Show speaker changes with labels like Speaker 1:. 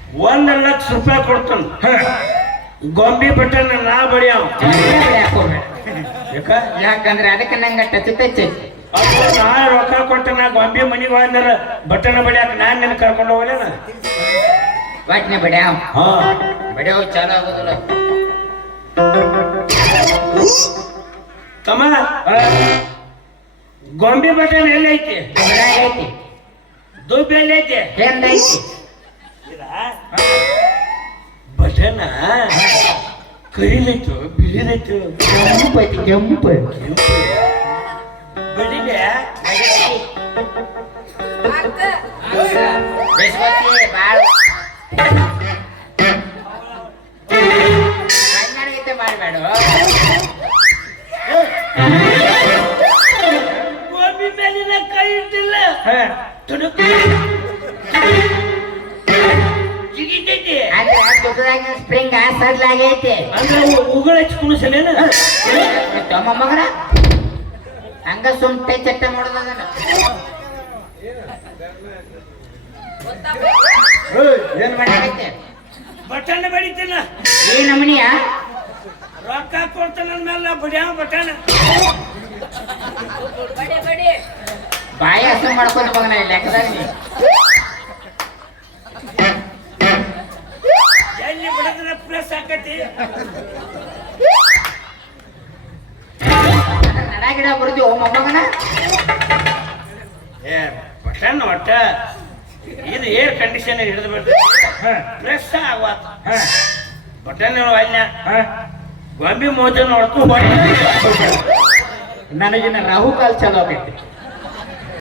Speaker 1: 1,00,000 ರೂಪಾಯಿ ಕೊಡ್ತಾನ ಗೊಂಬಿ ಬಟನ್ ನಾ ಬಡಿಯವ.
Speaker 2: ಯಾಕಂದ್ರೆ ಅದಕ್ಕೆ ನಂಗೆ ಟಚ್ ಟಚ್
Speaker 1: ನಾ ರೊಕ್ಕ ಕೊಟ್ಟ ನಾ ಗೊಂಬಿ ಮನಿಗೆ ಹೋದ್ರ ಬಟನ್ ಬಡಿಯಾಕ ನಾನ್ ನಿನ್ ಕರ್ಕೊಂಡು ಹೋಗ್ಲೇನ
Speaker 2: ವಾಟ್ನೆ ಬಡ್ಯಾವ
Speaker 1: ಹಾ
Speaker 2: ಬಡ್ಯಾವ ಚಾಲು ಆಗೋದಿಲ್ಲ.
Speaker 1: ತಮ್ಮ ಗೊಂಬಿ ಬಟನ್ ಎಲ್ಲಿ ಐತಿ?
Speaker 2: ಐತಿ
Speaker 1: ದುಬ್ಬಿ ಎಲ್ಲಿ ಐತಿ?
Speaker 2: ಐತಿ
Speaker 1: ಬಟನ ಕೈಲೈತು ಬಿಳಿದೈತು
Speaker 2: ಕೆಂಪು ಐತಿ ಕೆಂಪು
Speaker 1: ಬಡಿಲೆ
Speaker 2: ಬಾಳ ಕನ್ನಡಗೀತೆ ಮಾಡಬೇಡ.
Speaker 1: ಗೊಂಬಿ ಮೇಲಿನ ಕೈ ಇಟ್ಟಿಲ್ಲ ಜಿಗಿತೈತಿ
Speaker 2: ಅಂದ್ರೆ ದುಡ್ಡದಾಗ ಸ್ಪ್ರಿಂಗ್ ಸಡ್ಲಾಗೈತಿ
Speaker 1: ಅಂದ್ರೆ ಉಗುಳ ಹಚ್ಕೊಳಿಸಲೇನ
Speaker 2: ತಮ್ಮ ಮಗನ ಹಂಗ ಸುಮ್ಟೆ ಚಟ್ಟ ಮಾಡೋದನ್ನ ಏನ್ ಮಾಡೈತೆ
Speaker 1: ಬಟನ್ ಬಡಿತೀನ
Speaker 2: ಏ ನಮನಿಯ
Speaker 1: ರೊಕ್ಕ ಕೊಡ್ತಾನ ಮೇಲೆ ಬಡಿಯಾವ ಬಟನ್
Speaker 2: ಬಾಯಿ ಹಸು ಮಾಡ್ಕೊಂಡು ಮಗನ ಲೆಕ್ಕದಾಗ
Speaker 1: ಎಲ್ಲಿ ಬಡಿದ್ರೆ ಪ್ಲಸ್ ಆಕತಿ
Speaker 2: ನಡಗಿಡ ಬರುದಿ ಓ ಮೊಮ್ಮಗನ
Speaker 1: ಏ ಬಟನ್ ಒಟ್ಟ ಇದು ಏರ್ ಕಂಡೀಷನ್ ಹಿಡಿದು ಬಿಡ್ತದೆ ಪ್ಲಸ್ ಆಗುತ್ತ ಬಟನ್ ಅಲ್ಲ ಗೊಂಬಿ ಮೋಜ ನೋಡ್ಕೊ
Speaker 2: ನನಗಿನ್ನ ರಾಹು ಕಾಲ್ ಚಲೋ ಆಗೈತಿ.